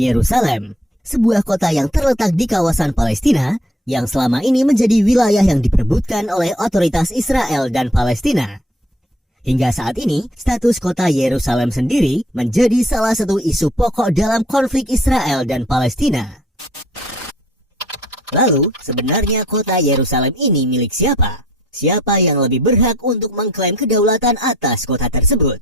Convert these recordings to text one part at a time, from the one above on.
Yerusalem, sebuah kota yang terletak di kawasan Palestina yang selama ini menjadi wilayah yang diperebutkan oleh otoritas Israel dan Palestina. Hingga saat ini, status kota Yerusalem sendiri menjadi salah satu isu pokok dalam konflik Israel dan Palestina. Lalu, sebenarnya kota Yerusalem ini milik siapa? Siapa yang lebih berhak untuk mengklaim kedaulatan atas kota tersebut?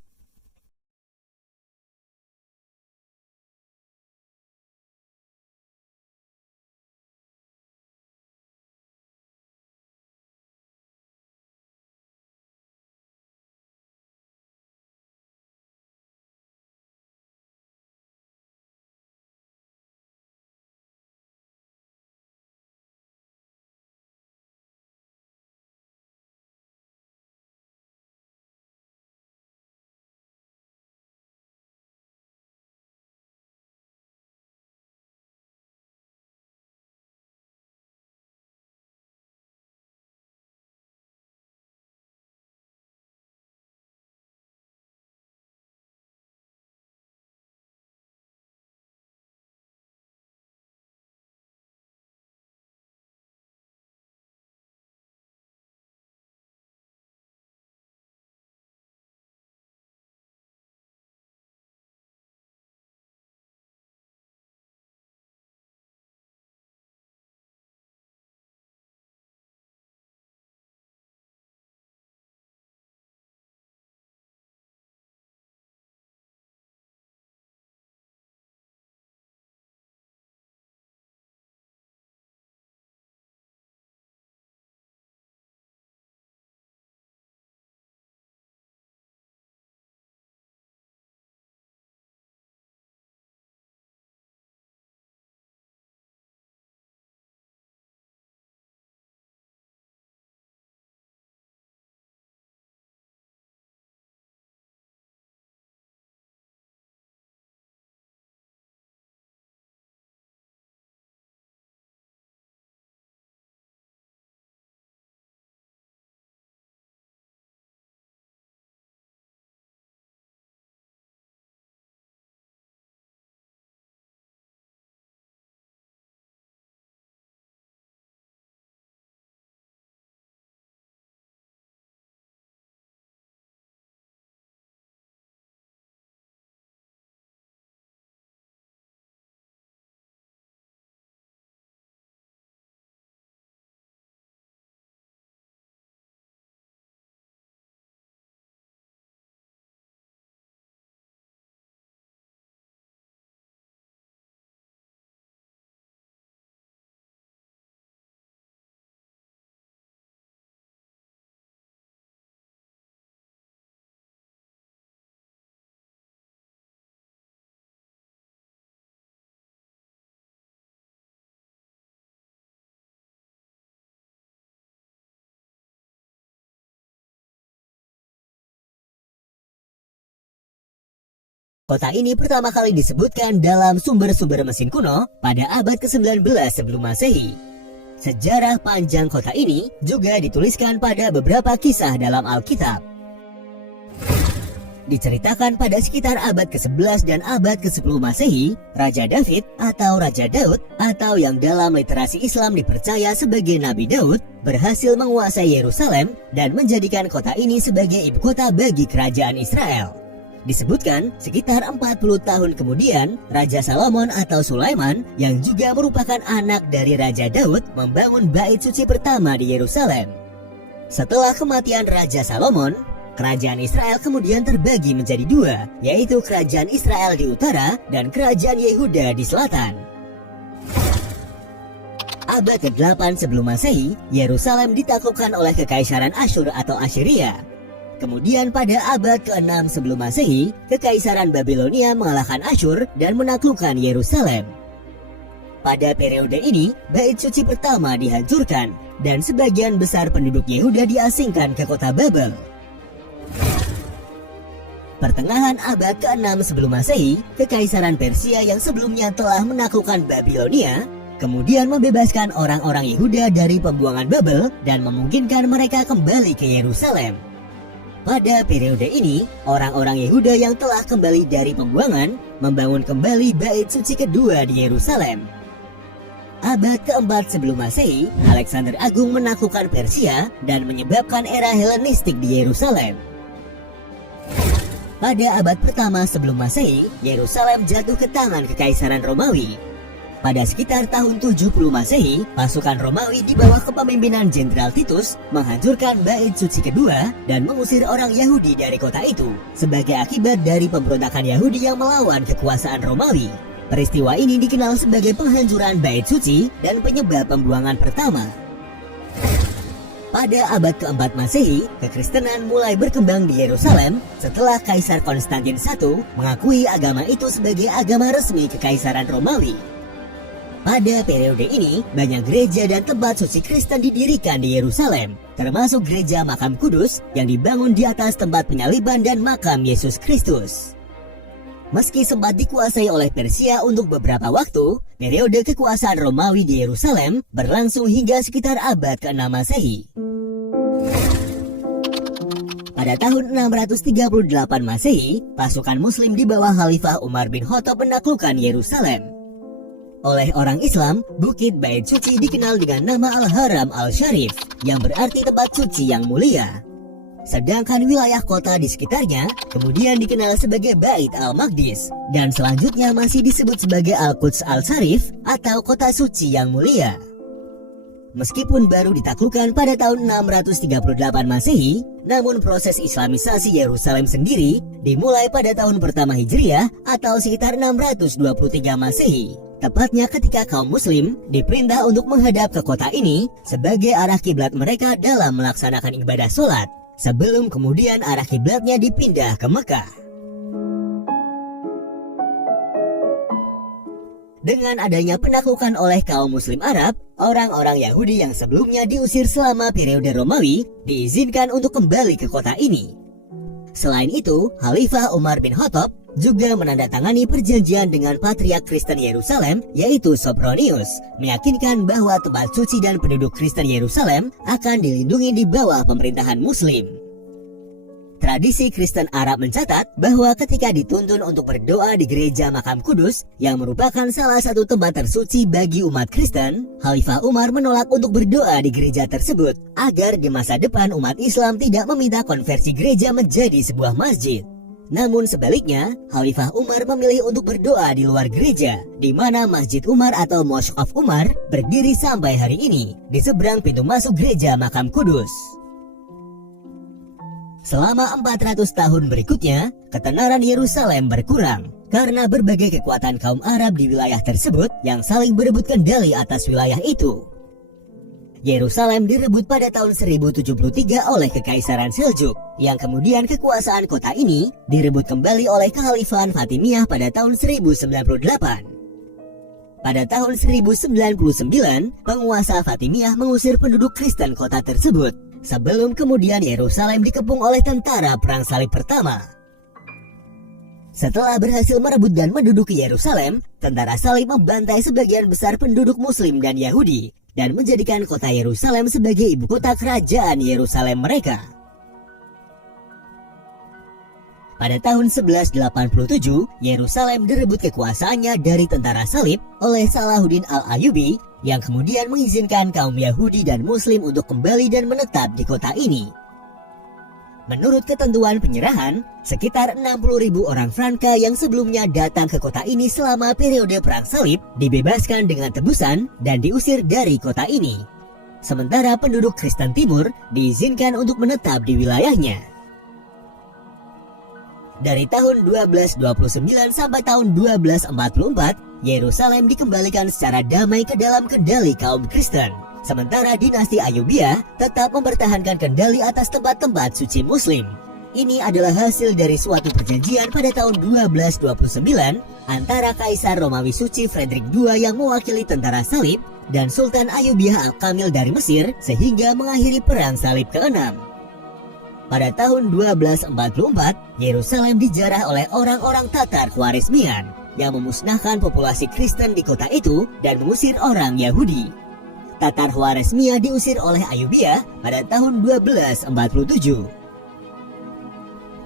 Kota ini pertama kali disebutkan dalam sumber-sumber Mesir kuno pada abad ke-19 sebelum Masehi. Sejarah panjang kota ini juga dituliskan pada beberapa kisah dalam Alkitab. Diceritakan pada sekitar abad ke-11 dan abad ke-10 Masehi, Raja David atau Raja Daud atau yang dalam literasi Islam dipercaya sebagai Nabi Daud berhasil menguasai Yerusalem dan menjadikan kota ini sebagai ibu kota bagi kerajaan Israel. Disebutkan sekitar 40 tahun kemudian, Raja Salomon atau Sulaiman yang juga merupakan anak dari Raja Daud membangun bait suci pertama di Yerusalem. Setelah kematian Raja Salomon, kerajaan Israel kemudian terbagi menjadi dua, yaitu kerajaan Israel di utara dan kerajaan Yehuda di selatan. Abad ke-8 sebelum Masehi, Yerusalem ditaklukkan oleh Kekaisaran Asyur atau Assyria. Kemudian pada abad ke-6 sebelum Masehi, Kekaisaran Babilonia mengalahkan Asyur dan menaklukkan Yerusalem. Pada periode ini, bait suci pertama dihancurkan dan sebagian besar penduduk Yehuda diasingkan ke kota Babel. Pertengahan abad ke-6 sebelum Masehi, Kekaisaran Persia yang sebelumnya telah menaklukkan Babilonia kemudian membebaskan orang-orang Yehuda dari pembuangan Babel dan memungkinkan mereka kembali ke Yerusalem. Pada periode ini, orang-orang Yehuda yang telah kembali dari pembuangan membangun kembali bait suci kedua di Yerusalem. Abad keempat sebelum Masehi, Alexander Agung menaklukkan Persia dan menyebabkan era Helenistik di Yerusalem. Pada abad pertama sebelum Masehi, Yerusalem jatuh ke tangan Kekaisaran Romawi. Pada sekitar tahun 70 Masehi, pasukan Romawi di bawah kepemimpinan Jenderal Titus menghancurkan bait suci kedua dan mengusir orang Yahudi dari kota itu sebagai akibat dari pemberontakan Yahudi yang melawan kekuasaan Romawi. Peristiwa ini dikenal sebagai penghancuran bait suci dan penyebab pembuangan pertama. Pada abad keempat Masehi, kekristenan mulai berkembang di Yerusalem setelah Kaisar Konstantin I mengakui agama itu sebagai agama resmi Kekaisaran Romawi. Pada periode ini, banyak gereja dan tempat suci Kristen didirikan di Yerusalem, termasuk gereja Makam Kudus yang dibangun di atas tempat penyaliban dan makam Yesus Kristus. Meski sempat dikuasai oleh Persia untuk beberapa waktu, periode kekuasaan Romawi di Yerusalem berlangsung hingga sekitar abad ke-6 Masehi. Pada tahun 638 Masehi, pasukan Muslim di bawah Khalifah Umar bin Khattab menaklukkan Yerusalem. Oleh orang Islam, Bukit Bait Suci dikenal dengan nama Al-Haram Al-Syarif, yang berarti tempat suci yang mulia. Sedangkan wilayah kota di sekitarnya kemudian dikenal sebagai Bait Al-Maqdis, dan selanjutnya masih disebut sebagai Al-Quds Al-Syarif atau kota suci yang mulia. Meskipun baru ditaklukkan pada tahun 638 Masehi, namun proses Islamisasi Yerusalem sendiri dimulai pada tahun pertama Hijriah atau sekitar 623 Masehi. Tepatnya ketika kaum muslim diperintah untuk menghadap ke kota ini sebagai arah kiblat mereka dalam melaksanakan ibadah sholat, sebelum kemudian arah kiblatnya dipindah ke Mekah. Dengan adanya penaklukan oleh kaum muslim Arab, orang-orang Yahudi yang sebelumnya diusir selama periode Romawi diizinkan untuk kembali ke kota ini. Selain itu, Khalifah Umar bin Khattab juga menandatangani perjanjian dengan Patriark Kristen Yerusalem, yaitu Sopronius, meyakinkan bahwa tempat suci dan penduduk Kristen Yerusalem akan dilindungi di bawah pemerintahan Muslim. Tradisi Kristen Arab mencatat bahwa ketika dituntun untuk berdoa di gereja Makam Kudus, yang merupakan salah satu tempat tersuci bagi umat Kristen, Khalifah Umar menolak untuk berdoa di gereja tersebut, agar di masa depan umat Islam tidak meminta konversi gereja menjadi sebuah masjid. Namun sebaliknya, Khalifah Umar memilih untuk berdoa di luar gereja, di mana Masjid Umar atau Mosque of Umar berdiri sampai hari ini, di seberang pintu masuk gereja Makam Kudus. Selama 400 tahun berikutnya, ketenaran Yerusalem berkurang karena berbagai kekuatan kaum Arab di wilayah tersebut yang saling berebut kendali atas wilayah itu. Yerusalem direbut pada tahun 1073 oleh Kekaisaran Seljuk, yang kemudian kekuasaan kota ini direbut kembali oleh Kekhalifahan Fatimiyah pada tahun 1098. Pada tahun 1099, penguasa Fatimiyah mengusir penduduk Kristen kota tersebut, sebelum kemudian Yerusalem dikepung oleh tentara Perang Salib Pertama. Setelah berhasil merebut dan menduduki Yerusalem, tentara Salib membantai sebagian besar penduduk Muslim dan Yahudi, dan menjadikan kota Yerusalem sebagai ibu kota kerajaan Yerusalem mereka. Pada tahun 1187, Yerusalem direbut kekuasaannya dari tentara Salib oleh Salahuddin Al-Ayyubi, yang kemudian mengizinkan kaum Yahudi dan Muslim untuk kembali dan menetap di kota ini. Menurut ketentuan penyerahan, sekitar 60.000 orang Franka yang sebelumnya datang ke kota ini selama periode Perang Salib dibebaskan dengan tebusan dan diusir dari kota ini. Sementara penduduk Kristen Timur diizinkan untuk menetap di wilayahnya. Dari tahun 1229 sampai tahun 1244, Yerusalem dikembalikan secara damai ke dalam kendali kaum Kristen. Sementara dinasti Ayyubiyah tetap mempertahankan kendali atas tempat-tempat suci Muslim. Ini adalah hasil dari suatu perjanjian pada tahun 1229 antara Kaisar Romawi Suci Frederick II yang mewakili tentara Salib dan Sultan Ayyubiyah Al-Kamil dari Mesir, sehingga mengakhiri Perang Salib ke-6. Pada tahun 1244, Yerusalem dijarah oleh orang-orang Tatar Khwarizmian yang memusnahkan populasi Kristen di kota itu dan mengusir orang Yahudi. Tatar Khwarizmia diusir oleh Ayyubiyah pada tahun 1247.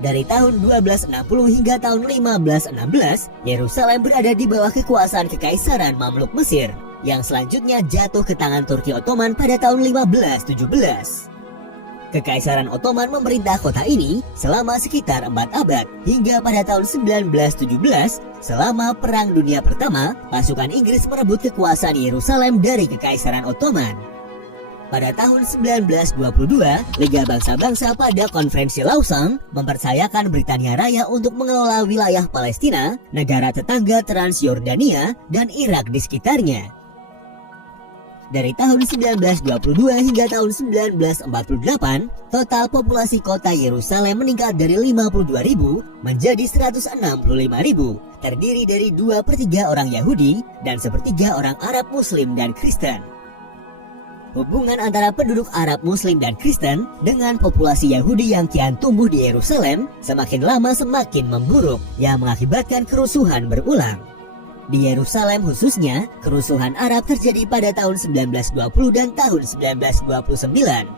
Dari tahun 1260 hingga tahun 1516, Yerusalem berada di bawah kekuasaan Kekaisaran Mamluk Mesir, yang selanjutnya jatuh ke tangan Turki Ottoman pada tahun 1517. Kekaisaran Ottoman memerintah kota ini selama sekitar 4 abad, hingga pada tahun 1917, selama Perang Dunia Pertama, pasukan Inggris merebut kekuasaan Yerusalem dari Kekaisaran Ottoman. Pada tahun 1922, Liga Bangsa-Bangsa pada Konferensi Lausanne mempercayakan Britania Raya untuk mengelola wilayah Palestina, negara tetangga Transjordania, dan Irak di sekitarnya. Dari tahun 1922 hingga tahun 1948, total populasi kota Yerusalem meningkat dari 52.000 menjadi 165.000, terdiri dari 2/3 orang Yahudi dan 1/3 orang Arab Muslim dan Kristen. Hubungan antara penduduk Arab Muslim dan Kristen dengan populasi Yahudi yang kian tumbuh di Yerusalem semakin lama semakin memburuk, yang mengakibatkan kerusuhan berulang. Di Yerusalem khususnya, kerusuhan Arab terjadi pada tahun 1920 dan tahun 1929.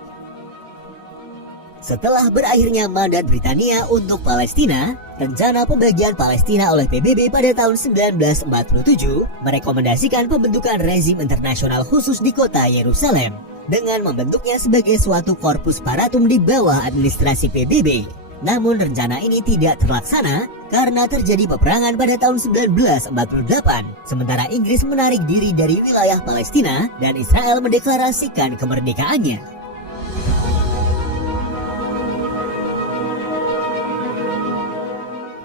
Setelah berakhirnya mandat Britania untuk Palestina, rencana pembagian Palestina oleh PBB pada tahun 1947 merekomendasikan pembentukan rezim internasional khusus di kota Yerusalem, dengan membentuknya sebagai suatu korpus paratum di bawah administrasi PBB. Namun rencana ini tidak terlaksana karena terjadi peperangan pada tahun 1948, sementara Inggris menarik diri dari wilayah Palestina dan Israel mendeklarasikan kemerdekaannya.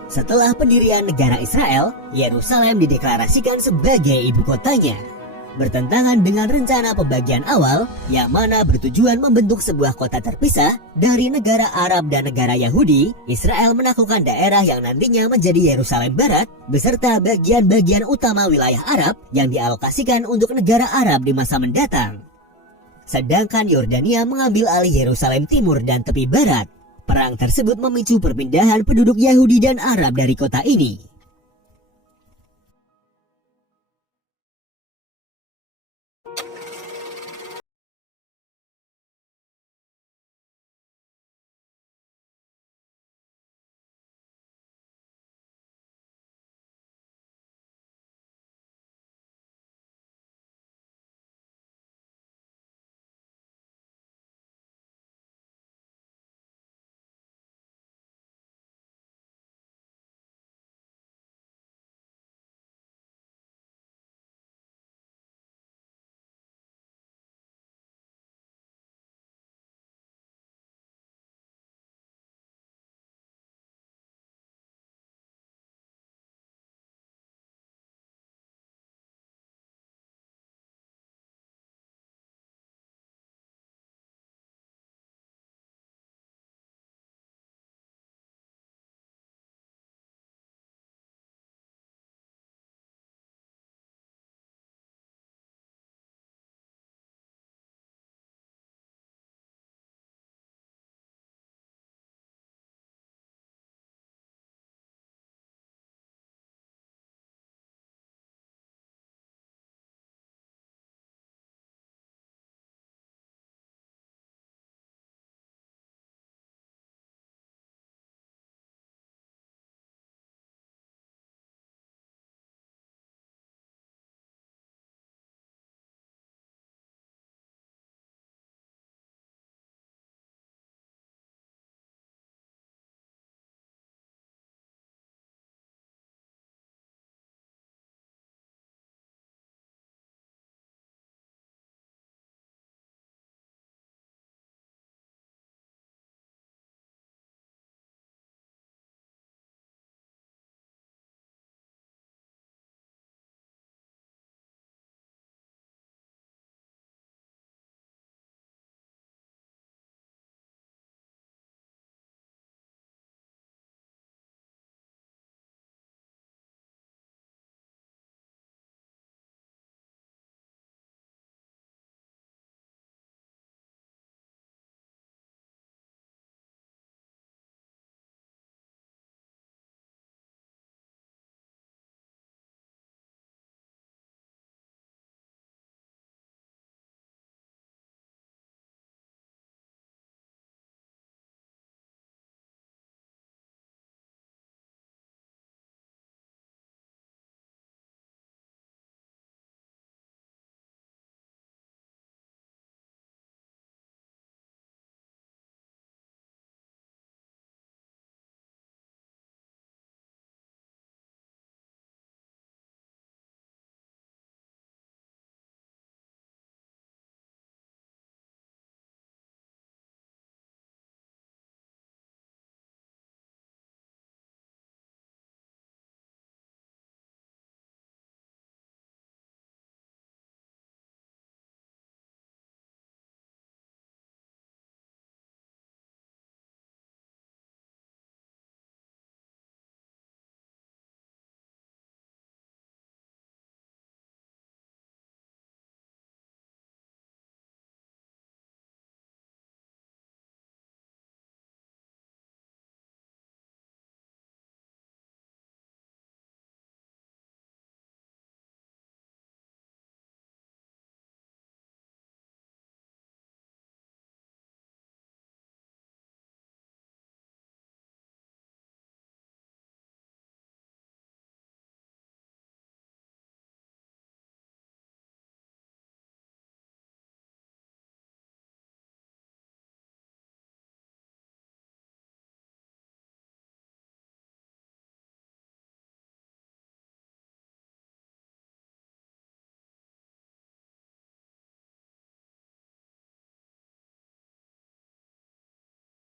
Setelah pendirian negara Israel, Yerusalem dideklarasikan sebagai ibu kotanya. Bertentangan dengan rencana pembagian awal, yang mana bertujuan membentuk sebuah kota terpisah dari negara Arab dan negara Yahudi, Israel menaklukkan daerah yang nantinya menjadi Yerusalem Barat, beserta bagian-bagian utama wilayah Arab yang dialokasikan untuk negara Arab di masa mendatang. Sedangkan Yordania mengambil alih Yerusalem Timur dan tepi Barat. Perang tersebut memicu perpindahan penduduk Yahudi dan Arab dari kota ini.